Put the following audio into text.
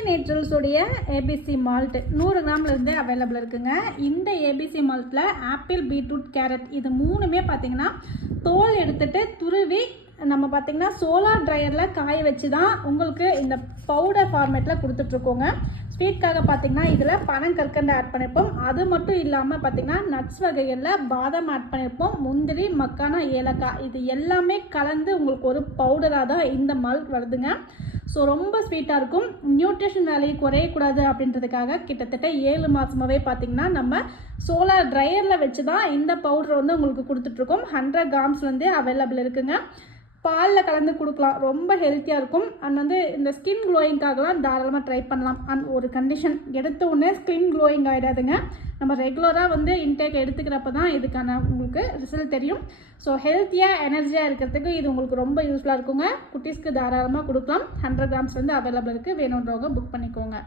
Aarthi naturals உடைய ABC malt 100 கிராம்ல இருந்தே available இருக்குங்க. இந்த ஏபிசி மால்ட்ல ஆப்பிள், பீட்ரூட், கேரட் இது மூணுமே பார்த்தீங்கன்னா தோல் எடுத்துட்டு துருவி நம்ம பார்த்தீங்கன்னா சோலார் ட்ரையரில் காய வச்சு தான் உங்களுக்கு இந்த பவுடர் ஃபார்மேட்டில் கொடுத்துட்ருக்கோங்க. ஸ்வீட்காக பார்த்தீங்கன்னா இதில் பனங்கற்கண்டு ஆட் பண்ணியிருப்போம். அது மட்டும் இல்லாமல் பார்த்தீங்கன்னா நட்ஸ் வகைகளில் பாதாம் ஆட் பண்ணியிருப்போம். முந்திரி, மக்கானா, ஏலக்காய் இது எல்லாமே கலந்து உங்களுக்கு ஒரு பவுடராக தான் இந்த மால்ட் வருதுங்க. ஸோ ரொம்ப ஸ்வீட்டாக இருக்கும். நியூட்ரிஷன் வேல்யூ குறையக்கூடாது அப்படின்றதுக்காக கிட்டத்தட்ட 7 மாதமாகவே பார்த்திங்கன்னா நம்ம சோலார் ட்ரையரில் வச்சு தான் இந்த பவுடர் வந்து உங்களுக்கு கொடுத்துட்ருக்கோம். 100 கிராம்ஸ்லேருந்து அவைலபிள் இருக்குங்க. பாலில் கலந்து கொடுக்கலாம், ரொம்ப ஹெல்த்தியாக இருக்கும். அண்ட் வந்து இந்த ஸ்கின் க்ளோயிங்காகலாம் தாராளமாக ட்ரை பண்ணலாம். அண்ட் ஒரு கண்டிஷன், எடுத்த உடனே ஸ்கின் க்ளோயிங் ஆகிடாதுங்க. நம்ம ரெகுலராக வந்து இன்டேக் எடுத்துக்கிறப்ப தான் இதுக்கான உங்களுக்கு ரிசல்ட் தெரியும். ஸோ ஹெல்த்தியாக எனர்ஜியாக இருக்கிறதுக்கு இது உங்களுக்கு ரொம்ப யூஸ்ஃபுல்லாக இருக்குங்க. குட்டீஸ்க்கு தாராளமாக கொடுக்கலாம். 100 கிராம்ஸ் வந்து அவைலபிள் இருக்குது. வேணுன்றவங்க புக் பண்ணிக்கோங்க.